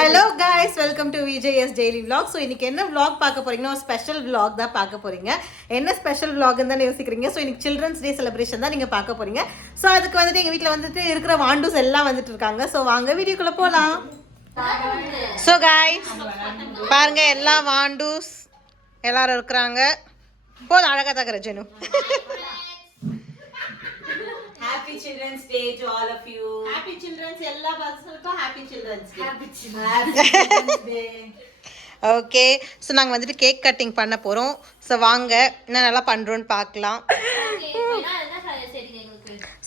Hello guys, welcome to VJS daily vlog. So இன்னைக்கு என்ன vlog பார்க்க போறீங்கன்னா ஒரு ஸ்பெஷல் vlog தான் பார்க்க போறீங்க. என்ன ஸ்பெஷல் vlogன்னு தான் யோசிக்கிறீங்க. ஸோ இன்னைக்கு சில்ட்ரன்ஸ் டே செலிப்ரேஷன் தான் நீங்க பார்க்க போறீங்க. ஸோ அதுக்கு வந்துட்டு எங்க வீட்டில் வந்துட்டு இருக்கிற வாண்டூஸ் எல்லாம் வந்துட்டு இருக்காங்க. ஸோ வாங்க வீடியோக்குள்ள போகலாம். ஸோ guys பாருங்க எல்லா வாண்டூஸ் எல்லாரும் இருக்கிறாங்க. போதும் அழகா தகர ஜெனு. Happy Children's Day to all of you. Happy Children's எல்லா பசங்களுக்கும் Happy Children's Day. Happy Children's Day. Okay, so நாங்கள் வந்துட்டு கேக் கட்டிங் பண்ண போகிறோம். ஸோ வாங்க என்ன நல்லா பண்ணுறோன்னு பார்க்கலாம்.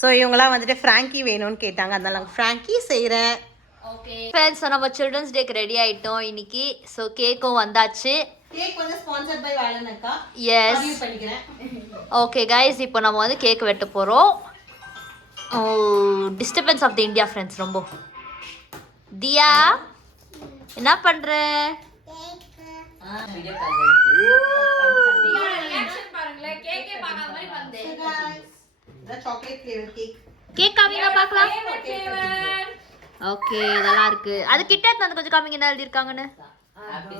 ஸோ இவங்களாம் வந்துட்டு ஃப்ராங்கி வேணும்னு கேட்டாங்க, அதனால நாங்கள் ஃப்ராங்கி செய்கிறேன். ஓகே ஃப்ரெண்ட்ஸ், நம்ம சில்ட்ரன்ஸ் டேக்கு ரெடி ஆயிட்டோம் இன்னைக்கு. ஸோ கேக்கும் வந்தாச்சு. கேக் வந்து ஸ்பான்சர்ட் பை வாலனக்கா. எஸ் பண்ணிக்கிறேன். ஓகே கைஸ், இப்போ நம்ம வந்து கேக் வெட்ட போகிறோம். ஓ, disturbance of the India friends ரொம்ப. தியா என்ன பண்ற? கேக் காமிங்க பார்க்கலாம். ஓகே, இதெல்லாம் இருக்கு. அது கிட்ட வந்து கொஞ்சம் காமிங்க என்ன எழுதி இருக்காங்கன்னு. Happy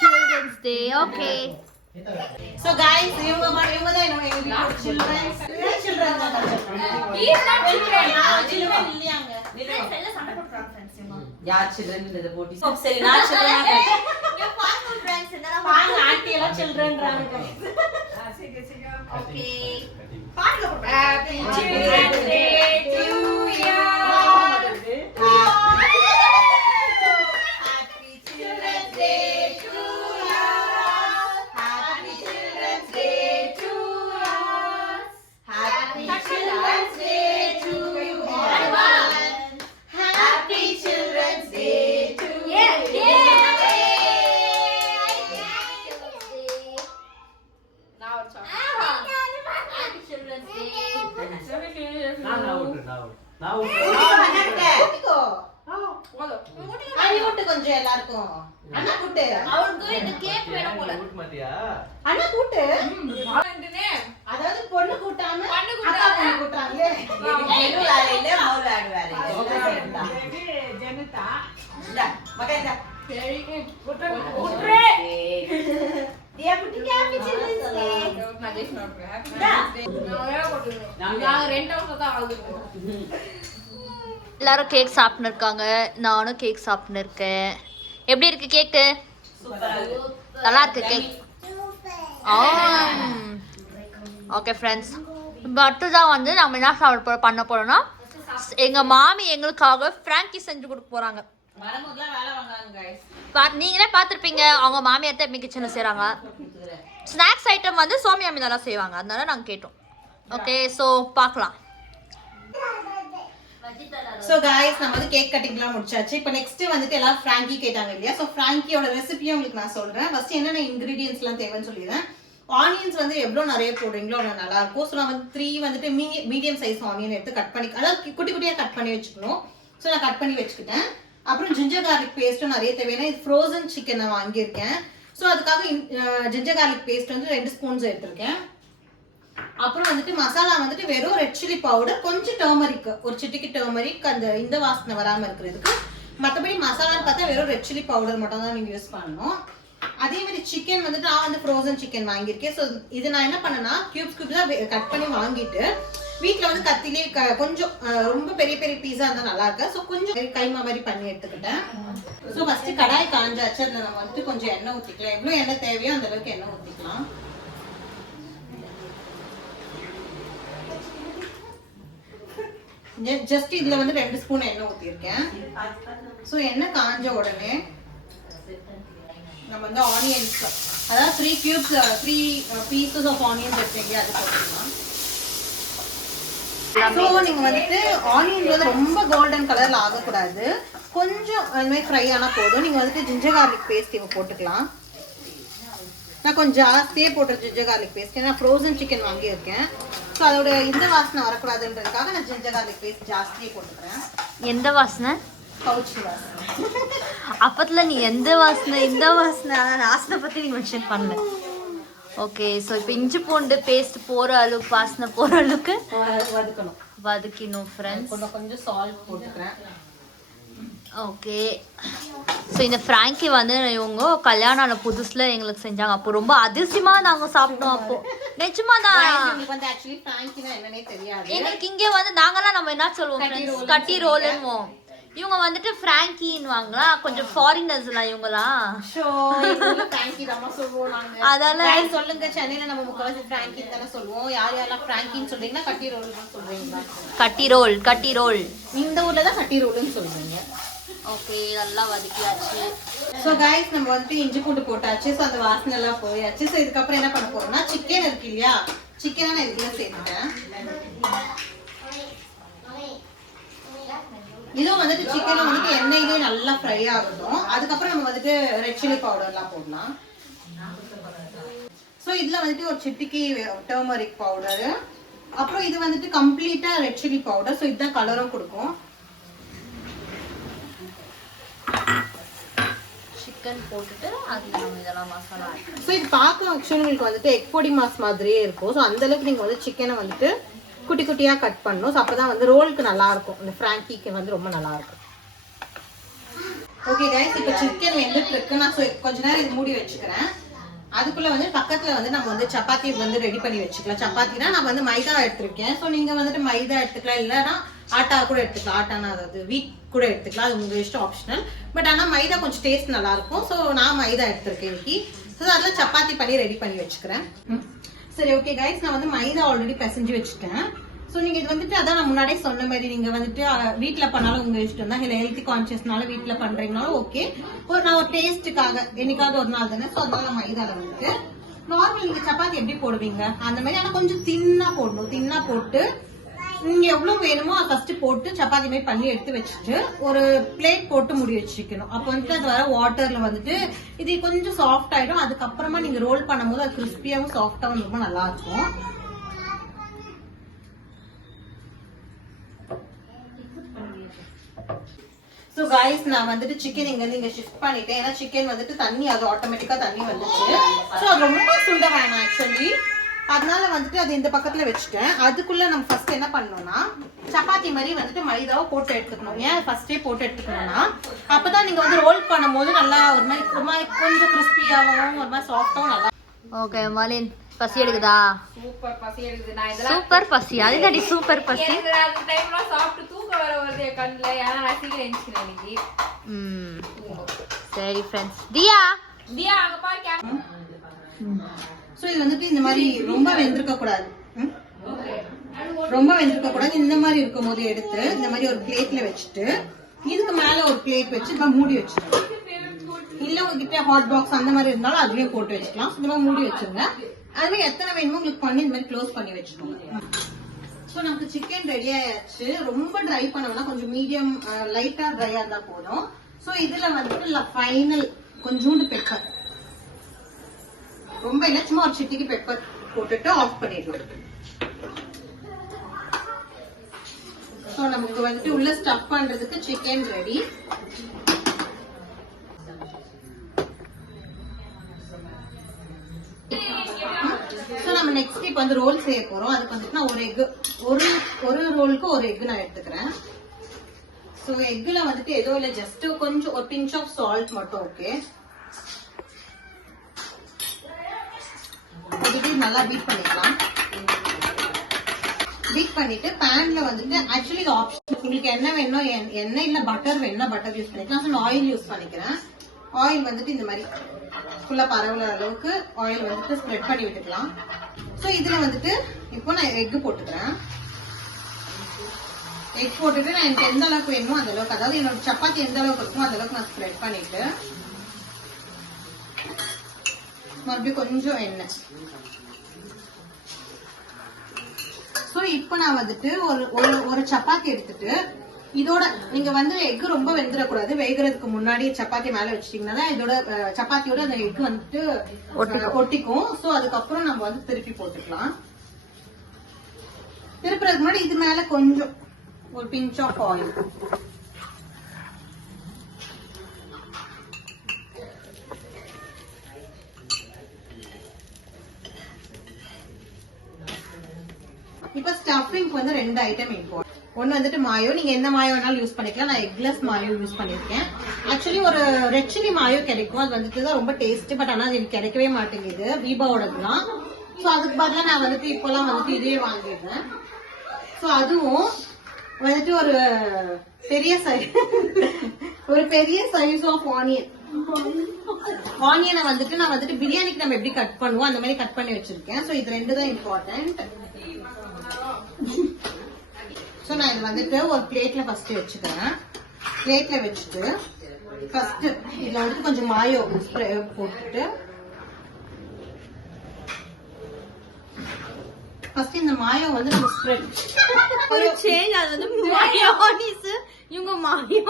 children's day. Okay So guys, இவங்க தான் என்னோட எங்க சில்ட்ரன்ஸ் தான் children இல்லையாங்க. எல்லாம் சண்டை போடுறாங்க फ्रेंड्स. யார் children இந்த போட்டி சரி நான் children யூ பாருங்க फ्रेंड्स, என்னடா பாருங்க ஆன்ட்டி எல்லாம் childrenன்றாங்க. ஓகே பாருங்க போடுங்க. Happy Children's Day to you. கொஞ்சம் எல்லாருக்கும் அண்ணா கூட்டு. அவளுக்கு இந்த கேக் வேணும் போல. அண்ணா கூட்டு. அதாவது பொண்ணு கூட்டாம அக்கா பொண்ணு கூட்டாங்களே. ஜெனு வேற இல்ல மௌல் வேற வேற இல்ல ஜெனுதா இந்த மகன் இந்த சரி குட்ரே தியா குட்டி ஹாப்பி சில்ட்ரன்ஸ் டே. நாங்க ரெண்ட் ஹவுஸ்ல தான் வாழ்ந்துட்டோம். எல்லாரும் கேக் சாப்பிட்டு இருக்காங்க, நானும் கேக் சாப்பிட்டு இருக்கேன். எப்படி இருக்கு கேக்கு? நல்லா இருக்கு கேக். ஓகே ஃப்ரெண்ட்ஸ், இப்போ அடுத்ததான் வந்து நம்ம என்ன சாப்பிட பண்ண போறோம்னா, எங்க மாமி எங்களுக்காக ஃப்ராங்கி செஞ்சு கொடுக்க போறாங்க. வரும்போதுலாம் வேலை வாங்குறாங்க गाइस. நீங்களே பார்த்துருப்பீங்க, அவங்க மாமியார் தான் எப்போ கிச்சனில் செய்கிறாங்க. ஸ்நாக்ஸ் ஐட்டம் வந்து சோமி அம்மி நல்லா செய்வாங்க, அதனால நாங்கள் கேட்டோம். ஓகே, ஸோ பார்க்கலாம். ஸோ காய்ஸ் நம்ம வந்து கேக் கட்டிங்லாம் முடிச்சாச்சு. இப்போ நெக்ஸ்ட் வந்துட்டு எல்லாம் ஃப்ராங்கி கேட்டாங்க இல்லையா. ஸோ ஃப்ராங்கியோட ரெசிபியும் உங்களுக்கு நான் சொல்கிறேன். ஃபர்ஸ்ட் என்னென்ன இன்க்ரீடியன்ஸ்லாம் தேவைன்னு சொல்லிடுறேன். ஆனியன்ஸ் வந்து எவ்வளோ நிறைய போடுறீங்களோ அவ்வளோ நல்லாயிருக்கும். ஸோ நான் வந்து 3 வந்துட்டு மீடியம் சைஸ் ஆனியன் எடுத்து கட் பண்ணி, அதாவது குட்டி குட்டியாக கட் பண்ணி வச்சுக்கணும். ஸோ நான் கட் பண்ணி வச்சுக்கிட்டேன். அப்புறம் ஜிஞ்சர் கார்லிக் பேஸ்ட்டும் நிறைய தேவையான இது ஃப்ரோசன் சிக்கன் நான் வாங்கியிருக்கேன். ஸோ அதுக்காக ஜிஞ்சர் கார்லிக் பேஸ்ட் வந்து 2 ஸ்பூன்ஸ் எடுத்திருக்கேன். அப்புறம் வந்துட்டு மசாலா வந்துட்டு வெறும் ரெட் சில்லி பவுடர், கொஞ்சம் டர்மரிக், ஒரு சிட்டிக்கு டர்மரிக், அந்த இந்த வாசனை வராமல் இருக்கிறதுக்கு. மற்றபடி மசாலான்னு பார்த்தா வெறும் ரெட் சில்லி பவுடர் மட்டும் தான் நீங்கள் யூஸ் பண்ணணும். அதே மாதிரி சிக்கன் வந்துட்டு நான் வந்து ஃப்ரோசன் சிக்கன் வாங்கியிருக்கேன். ஸோ இது நான் என்ன பண்ணேன்னா கியூப்ஸாக கட் பண்ணி வாங்கிட்டு வீட்டில் வந்து கத்திலே கொஞ்சம் ரொம்ப பெரிய பெரிய பீஸா இருந்தால் நல்லா இருக்கா. ஸோ கொஞ்சம் கைமா மாதிரி பண்ணி எடுத்துக்கிட்டேன். ஸோ ஃபஸ்ட்டு கடாய் காஞ்சாச்சு, அதில் நம்ம வந்துட்டு கொஞ்சம் எண்ணெய் ஊற்றிக்கலாம். எவ்வளோ எண்ணெய் தேவையோ அந்த அளவுக்கு எண்ணெய் ஊற்றிக்கலாம். ஜஸ்ட் இதில் வந்து 2 ஸ்பூன் எண்ணெய் ஊற்றிருக்கேன். ஸோ எண்ணெய் காஞ்ச உடனே நம்ம வந்து ஆனியன்ஸ், அதாவது 3 பீசஸ் ஆஃப் ஆனியன்ஸ் எடுத்தீங்க அது போட்டுக்கலாம். ஸோ நீங்கள் வந்துட்டு ஆனியன் வந்து ரொம்ப கோல்டன் கலரில் ஆகக்கூடாது, கொஞ்சம் அது மாதிரி ஃப்ரை ஆனால் போதும். நீங்கள் வந்துட்டு ஜிஞ்சர் கார்லிக் பேஸ்ட் இவங்க போட்டுக்கலாம். நான் கொஞ்சம் ஜாஸ்தியே போட்டேன் ஜிஞ்சர் கார்லிக் பேஸ்ட், ஏன்னா ஃப்ரோசன் சிக்கன் வாங்கியிருக்கேன். ஸோ அதோட இந்த வாசனை வரக்கூடாதுன்றதுக்காக நான் ஜிஞ்சர் கார்லிக் பேஸ்ட் ஜாஸ்தியே போட்டுக்கிறேன். எந்த வாசனை? கவுச்சி வாசனை. அப்பத்தில் நீ எந்த வாசனை இந்த வாசனை வாசனை பற்றி நீ மென்ஷன் பண்ணல. ஓகே, ஸோ இப்போ இஞ்சி பூண்டு பேஸ்ட் போகிற அளவுக்கு, வாசனை போகிற அளவுக்கு வதக்கணும். வதக்கினோம் ஃப்ரெண்ட்ஸ். கொஞ்சம் சால்ட் போட்டுக்கிறேன். ஓகே. ஸோ இந்த ஃப்ராங்கி வந்து இவங்க கல்யாணம் ஆன புதுசுல எங்களுக்கு செஞ்சாங்க. அப்போ ரொம்ப அதிசயமா நாங்க சாப்பிட்டோம். அப்போ நிஜமா தான் உங்களுக்கு வந்து ஆக்சுவலி ஃப்ராங்கினா என்னன்னே தெரியாது. எங்களுக்கு இங்கே வந்து நாங்கெல்லாம் நம்ம என்ன சொல்லுவோம், கட்டி ரோலுன்னுவோம். இவங்க வந்துட்டு ஃப்ராங்கின்னுவாங்களா, கொஞ்சம் ஃபாரினர்ஸ்லாம் இவங்கலாம். ஷோ ஃப்ராங்கி தான் சொல்லுவோம் நாங்க. அதெல்லாம் சொல்லுங்க, சென்னையில நம்ம முக்காவாசி ஃப்ராங்கி தானே சொல்லுவோம். யார் யாரெல்லாம் ஃப்ராங்கின்னு சொல்றீங்கன்னா கட்டி ரோல் தான் சொல்றீங்களா? கட்டி ரோல் இந்த ஊர்ல தான் கட்டி ரோல்னு சொல்றீங்க. ஓகே, நல்லா வதக்கியாச்சு. ஸோ கைஸ் நம்ம வந்துட்டு இஞ்சி பூண்டு போட்டாச்சு. ஸோ அந்த வாசனை எல்லாம் போயாச்சு. ஸோ இதுக்கப்புறம் என்ன பண்ண போறோம்னா, சிக்கன் இருக்கு இல்லையா, சிக்கனை நான் இதுல சேர்த்துட்டேன். இதுவும் வந்துட்டு சிக்கனை வந்துட்டு எண்ணெயிலே நல்லா ஃப்ரை ஆகட்டும். அதுக்கப்புறம் நம்ம வந்துட்டு ரெட் சில்லி பவுடர்லாம் போடலாம். ஸோ இதுல வந்துட்டு ஒரு சிட்டிக்கு டர்மரிக் பவுடரு, அப்புறம் இது வந்துட்டு கம்ப்ளீட்டா ரெட் சில்லி பவுடர். ஸோ இதுதான் கலரும் கொடுக்கும். சிக்கன் போட்டுட்டு அதில் நம்ம இதெல்லாம் மசாலா. ஸோ இது பார்க்க ஆக்சுவலி உங்களுக்கு வந்துட்டு எக் பொடி மாஸ் மாதிரியே இருக்கும். ஸோ அந்த அளவுக்கு நீங்கள் வந்து சிக்கனை வந்துட்டு குட்டி குட்டியாக கட் பண்ணணும். ஸோ அப்போ தான் வந்து ரோலுக்கு நல்லா இருக்கும். இந்த ஃப்ராங்கிக்கு வந்து ரொம்ப நல்லா இருக்கும். ஓகே கைஸ், இப்போ சிக்கன் வெந்துட்டு இருக்கு. நான் கொஞ்ச நேரம் இது மூடி வச்சுக்கிறேன். அதுக்குள்ள வந்து பக்கத்துல வந்து நம்ம வந்து சப்பாத்தி வந்து ரெடி பண்ணி வச்சுக்கலாம். சப்பாத்தினா நான் வந்து மைதா எடுத்திருக்கேன். ஸோ நீங்க வந்துட்டு மைதா எடுத்துக்கலாம், இல்லைன்னா ஆட்டா கூட எடுத்துக்கலாம். ஆட்டானா அதாவது வீட் கூட எடுத்துக்கலாம், அது உங்க இஷ்டம், ஆப்ஷனல். பட் ஆனால் மைதா கொஞ்சம் டேஸ்ட் நல்லா இருக்கும். ஸோ நான் மைதா எடுத்திருக்கேன் இன்னைக்கு. ஸோ அதில் சப்பாத்தி பண்ணி ரெடி பண்ணி வச்சுக்கிறேன். சரி ஓகே கைஸ், நான் வந்து மைதா ஆல்ரெடி பிசைஞ்சு வச்சுட்டேன். ஸோ நீங்க இது வந்துட்டு அதான் நான் முன்னாடியே சொன்ன மாதிரி நீங்க வந்துட்டு வீட்டில் பண்ணாலும் உங்க இஷ்டம் தான். இல்லை ஹெல்த்தி கான்சியஸ்னால வீட்டில் பண்றீங்கனாலும் ஓகே. நான் ஒரு டேஸ்ட்டுக்காக என்னைக்காவது ஒரு நாள் தானே, ஸோ அதனால மைதால வந்துட்டு நார்மல் நீங்க சப்பாத்தி எப்படி போடுவீங்க அந்த மாதிரி, ஆனால் கொஞ்சம் தின்னா போடணும். தின்னா போட்டு நீங்க எவ்வளவு வேணுமோ ஃபர்ஸ்ட் போட்டு சப்பாத்தி மாதிரி பண்ணி எடுத்து வச்சுட்டு ஒரு பிளேட் போட்டு மூடி வச்சுக்கணும். அப்போ வந்துட்டு அது வர வாட்டர்ல வந்துட்டு இது கொஞ்சம் சாஃப்ட் ஆயிடும். அதுக்கப்புறமா நீங்க ரோல் பண்ணும்போது அது கிறிஸ்பியாவும் சாஃப்டாவும் ரொம்ப நல்லா இருக்கும். ஸோ காய்ஸ், நான் வந்துட்டு சிக்கன் இங்க ஷிஃப்ட் பண்ணிட்டேன். ஏன்னா சிக்கன் வந்துட்டு தண்ணி அது ஆட்டோமேட்டிக்கா தண்ணி வந்துச்சு. ஸோ அது ரொம்ப சுண்ட வேணாம் ஆக்சுவலி. அதனால வந்துட்டு அது இந்த பக்கத்துல வச்சுட்டேன். அதுக்குள்ள நம்ம ஃபர்ஸ்ட் என்ன பண்ணணும்னா, சப்பாத்தி மாதிரி வந்துட்டு மைதாவை போட்டு எடுத்துக்கணும். ஏன் ஃபர்ஸ்டே போட்டு எடுத்துக்கணும்னா, அப்பதான் நீங்க வந்து ரோல் பண்ணும்போது நல்லா ஒரு மாதிரி கொஞ்சம் கிறிஸ்பியாகவும் ஒரு மாதிரி சாஃப்டாகவும் நல்லா. ஓகே மாலின், பசி எடுக்குதா? சூப்பர் பசி எடுக்குது. நான் இதெல்லாம் சூப்பர் பசி, அதுதாடி சூப்பர் பசி. எனக்கு அந்த டைம்லாம் சாப்பிட்டு தூக்கம் வர வருது என் கண்ணுல. ஏன்னா நான் சீக்கிரம் எழுந்திக்கிறேன் இன்னைக்கு. சரி ஃப்ரெண்ட்ஸ், தியா அங்க பாரு. ஸோ இது வந்துட்டு இந்த மாதிரி ரொம்ப வெந்திருக்க கூடாது. ரொம்ப வெந்திருக்க கூடாது. இந்த மாதிரி இருக்கும் போது எடுத்து இந்த மாதிரி ஒரு பிளேட்ல வச்சுட்டு இதுக்கு மேல ஒரு பிளேட் வச்சு இப்போ மூடி வச்சுருங்க. இல்ல உங்ககிட்ட ஹாட் பாக்ஸ் அந்த மாதிரி இருந்தாலும் அதுலயே போட்டு வச்சுக்கலாம். இந்த மாதிரி மூடி வச்சிருங்க. அதுவே எத்தனை வேணுமோ உங்களுக்கு பண்ணி இந்த மாதிரி க்ளோஸ் பண்ணி வச்சுக்கோங்க. ஸோ நமக்கு சிக்கன் ரெடி ஆயாச்சு. ரொம்ப ட்ரை பண்ண வேணா, கொஞ்சம் மீடியம் லைட்டா ட்ரையா இருந்தா போதும். ஸோ இதுல வந்துட்டு ஃபைனல் கொஞ்சோண்டு பெப்பர், ரொம்ப இல்லை, சும்மா ஒரு சிட்டிக்கு பெப்பர் போட்டுட்டு ஆஃப் பண்ணிடலாம். ஸோ நமக்கு வந்துட்டு உள்ள ஸ்டஃப் பண்றதுக்கு சிக்கன் ரெடி. ஸோ நம்ம நெக்ஸ்ட் இப்போ வந்து ரோல் செய்ய போறோம். அதுக்கு வந்துட்டு நான் ஒரு எக், ஒரு ரோலுக்கு ஒரு எக் நான் எடுத்துக்கிறேன். ஸோ எக்ல வந்துட்டு எதுவும் இல்லை, ஜஸ்ட் கொஞ்சம் ஒரு பிஞ்ச் ஆஃப் சால்ட் மட்டும். ஓகே, நல்லா பீட் பண்ணிக்கலாம். பீட் பண்ணிட்டு பேன்ல வந்துட்டு ஆக்சுவலி இது ஆப்ஷன், உங்களுக்கு என்ன வேணும், எண்ணெய் இல்ல பட்டர் வேணும்னா பட்டர் யூஸ் பண்ணிக்கலாம். நான் ஆயில் யூஸ் பண்ணிக்கிறேன். ஆயில் வந்துட்டு இந்த மாதிரி ஃபுல்லா பரவல அளவுக்கு ஆயில் வந்துட்டு ஸ்ப்ரெட் பண்ணி விட்டுக்கலாம். ஸோ இதுல வந்துட்டு இப்போ நான் எக் போட்டுக்கிறேன். எக் போட்டுட்டு நான் எனக்கு எந்த அளவுக்கு வேணுமோ அந்த அளவுக்கு, அதாவது என்னோட சப்பாத்தி எந்த அளவுக்கு இருக்குமோ அந்த அளவுக்கு நான் ஸ்ப்ரெட் பண்ணிட்டு மறுபடியும் கொஞ்சம் எண்ணெய். ஸோ இப்போ நான் வந்துட்டு ஒரு சப்பாத்தி எடுத்துட்டு இதோட நீங்க வந்து எக் ரொம்ப வெந்துடக்கூடாது. வேகிறதுக்கு முன்னாடி சப்பாத்தி மேல வச்சிட்டீங்கன்னா இதோட சப்பாத்தியோட அந்த எக் வந்துட்டு ஒட்டிக்கும். ஸோ அதுக்கப்புறம் நம்ம வந்து திருப்பி போட்டுக்கலாம். திருப்புறதுக்கு முன்னாடி இது மேல கொஞ்சம் ஒரு பிஞ்ச் ஆஃப் ஆயில். இப்ப ஸ்டஃபிங் வந்து 2 ஐட்டம் இம்பார்ட்டன்ட். ஒன்று வந்துட்டு மாயோ, நீங்க என்ன மாயோ வேணாலும் யூஸ் பண்ணிக்கலாம். நான் எக்லெஸ் மாயோ யூஸ் பண்ணிருக்கேன். ஆக்சுவலி ஒரு ரெட் சில்லி மாயோ கிடைக்கும், அது வந்துட்டு தான் ரொம்ப டேஸ்ட். பட் ஆனா அது எனக்கு கிடைக்கவே மாட்டேங்குது வீபாவோடதுலாம். ஸோ அதுக்கு பதிலாக நான் வந்துட்டு இப்போலாம் வந்துட்டு இதே வாங்கிடுறேன். ஸோ அதுவும் வந்துட்டு ஒரு பெரிய சைஸ் ஆஃப் ஆனியனை வந்துட்டு நான் வந்துட்டு பிரியாணிக்கு நம்ம எப்படி கட் பண்ணுவோம் அந்த மாதிரி கட் பண்ணி வச்சிருக்கேன். ஸோ இது 2 தான் இம்பார்ட்டன்ட். ஸோ நான் இது வந்துட்டு ஒரு பிளேட்ல ஃபர்ஸ்ட் வச்சுக்கிறேன். பிளேட்ல வச்சுட்டு ஃபர்ஸ்ட் இதுல வந்துட்டு கொஞ்சம் மாயோ போட்டுட்டு ஃபர்ஸ்ட் இந்த மாயோ வந்து நம்ம ஸ்ப்ரெட் ஒரு சேஞ்ச். அது வந்து மயோனிஸ், இவங்க மாயோ.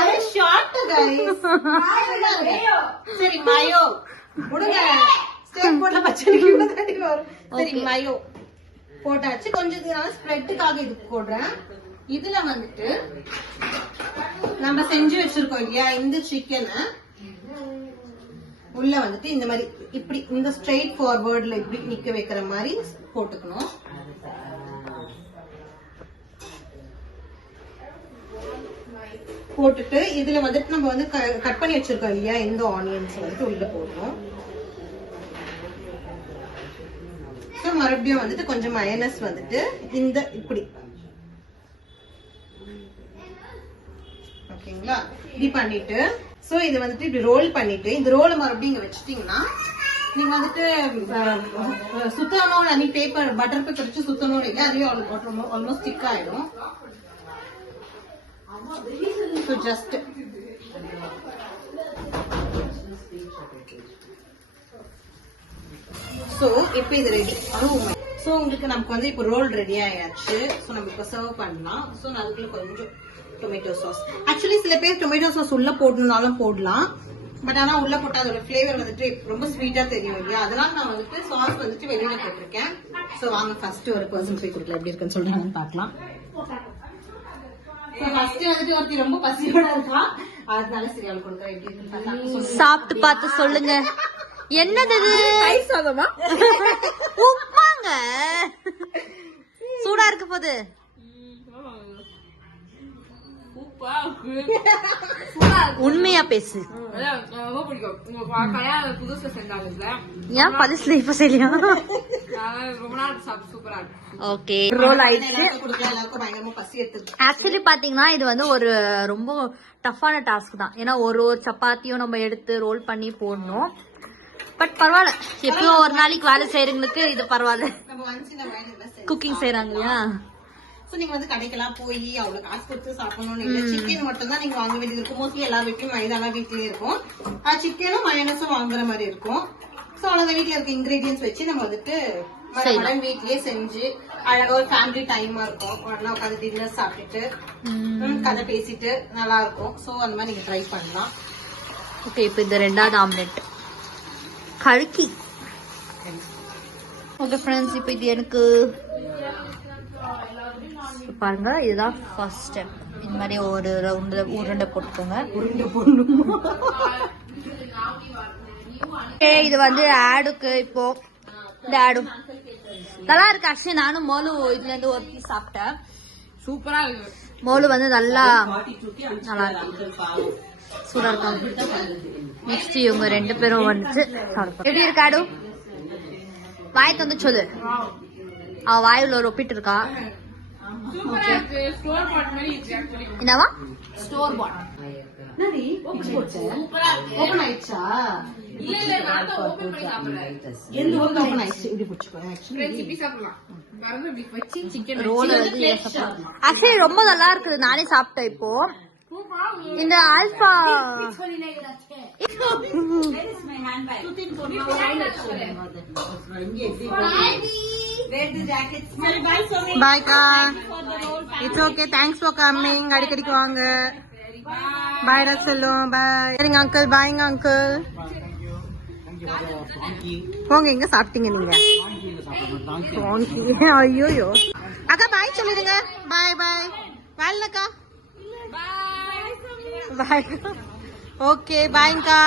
அது ஷார்ட் கைஸ். சரி மாயோ முடுங்க. ஸ்டேட் போர்ட்ல பச்சடிக்கு தாண்டி வரும். சரி மாயோ போட்டாச்சு. கொஞ்சம் நான் ஸ்ப்ரெட்டுக்காக இது போடுறேன். இதுல வந்துட்டு நம்ம செஞ்சு வச்சிருக்கோம் இல்லையா இந்த சிக்கனை உள்ள வந்துட்டு இந்த மாதிரி இப்படி இந்த ஸ்ட்ரெயிட் ஃபார்வர்ட்ல இப்படி நிக்க வைக்கிற மாதிரி போட்டுக்கணும். போட்டுட்டு இதுல வந்துட்டு நம்ம வந்து கட் பண்ணி வச்சிருக்கோம் இல்லையா இந்த ஆனியன்ஸ் வந்துட்டு உள்ள போடணும். மறுபடியும் வந்துட்டு கொஞ்சம் மயோனைஸ் வந்துட்டு இந்த இப்படி ஓகேங்களா இப்படி பண்ணிட்டு சோ இது வந்துட்டு இப்படி ரோல் பண்ணிட்டு இந்த ரோலை மறுபடியும் இங்க வச்சுட்டீங்கன்னா நீங்க வந்துட்டு சுத்தணும். நீ பேப்பர் பட்டர் பேப்பர் வச்சு சுத்தணும் இல்லையா, அதுவே ஆல்மோஸ்ட் ஸ்டிக் ஆயிடும். ஸோ ஜஸ்ட் ஸோ இப்போ இது ரெடி. ஸோ உங்களுக்கு நமக்கு வந்து இப்போ ரோல் ரெடி ஆயாச்சு. ஸோ நம்ம இப்போ சர்வ் பண்ணலாம். ஸோ அதுக்குள்ள கொஞ்சம் டொமேட்டோ சாஸ். ஆக்சுவலி சில பேர் டொமேட்டோ சாஸ் உள்ள போடணும்னாலும் போடலாம். பட் ஆனா உள்ள போட்டா அதோட ஃபிளேவர் வந்துட்டு ரொம்ப ஸ்வீட்டா தெரியும் இல்லையா, அதனால நான் வந்துட்டு சாஸ் வந்துட்டு வெளியில போட்டிருக்கேன். ஸோ வாங்க ஃபர்ஸ்ட் ஒரு பர்சன் போய் கொடுக்கல எப்படி இருக்குன்னு சொல்றாங்கன்னு பார்க்கலாம். ஃபர்ஸ்ட் வந்துட்டு ஒருத்தி ரொம்ப பசியோட இருக்கா, அதனால சரி அவள் கொடுக்குறேன் எப்படி இருக்குன்னு சாப்பிட்டு பார்த்து சொல்லுங்க. என்னது சாதமா உப்புமாங்க சூடா இருக்க போது. உண்மையா பேசு. ஏன் பரிசுல இப்ப சரியா? ஓகே ரோல் ஆயிடுச்சு. ஆக்சுவலி பாத்தீங்கன்னா இது வந்து ஒரு ரொம்ப டஃப்பான டாஸ்க் தான். ஏன்னா ஒரு சப்பாத்தியும் நம்ம எடுத்து ரோல் பண்ணி போடணும். பட் பரவாயில்ல, எப்பயோ ஒரு நாளைக்கு வேலை செய்யறவங்களுக்கு இது பரவாயில்ல. குக்கிங் செய்யறாங்க இல்லையா. சோ நீங்க வந்து கடைக்கெல்லாம் போய் அவ்வளவு காசு கொடுத்து சாப்பிடணும்னு இல்ல. சிக்கன் மட்டும் தான் நீங்க வாங்க வேண்டியது இருக்கும். மோஸ்ட்லி எல்லா வீட்லயும் மைதாலாம் வீட்லயே இருக்கும். சிக்கனும் மயோனைஸும் வாங்குற மாதிரி இருக்கும். சோ அவ்வளவு வீட்டுல இருக்க இன்கிரீடியன்ஸ் வச்சு நம்ம வந்துட்டு வீட்லயே செஞ்சு அழகா ஒரு ஃபேமிலி டைமா இருக்கும். ஒன்னா உட்காந்து டின்னர் சாப்பிட்டுட்டு கதை பேசிட்டு நல்லா இருக்கும். சோ அந்த மாதிரி நீங்க ட்ரை பண்ணலாம். ஓகே இப்போ இந்த 2வது ஆம்லெட் கழுக்கி. ஓகே ஃப்ரெண்ட்ஸ், இப்போ இது எனக்கு பாருங்க, இதுதான் ஃபர்ஸ்ட் ஸ்டெப். இந்த மாதிரி ஒரு உருண்டை போட்டுக்கோங்க. உருண்டை போடணும். இது வந்து ஆடுக்கு இப்போ இந்த ஆடு நல்லா இருக்கு. ஆக்சுவலி நானும் மோலு இதுல இருந்து ஒரு பீஸ் சாப்பிட்டேன். சூப்பரா இருக்கு. மோலு வந்து நல்லா இருக்கு, சூடா இருக்காங்க. நெக்ஸ்ட் இவங்க 2 பேரும் வந்துச்சு. எப்படி இருக்கு ஆடு? வாய் வந்து சொல்லு. அவ வாயுல ஒரு ஒப்பிட்டு இருக்கா. என்னவா ஸ்டோர் பாட் ஓபன் ஆயிடுச்சா? ஆக்சுவலி ரொம்ப நல்லா இருக்குது. நானே சாப்பிட்டேன். இப்போ இந்த ஆல்பா பாய் கா. It's okay, thanks for coming. அடிக்கடிக்கு வாங்க. பாய் ரசல்லும். பாய். சரிங்க அங்கிள். பாய்ங்க அங்கிள். போங்க, எங்க சாப்பிட்டீங்க நீங்க? ஐயோ அக்கா பாய் சொல்லிடுங்க. பாய் பாய். வாழக்கா பாய். ஓகே பாய்ங்கக்கா.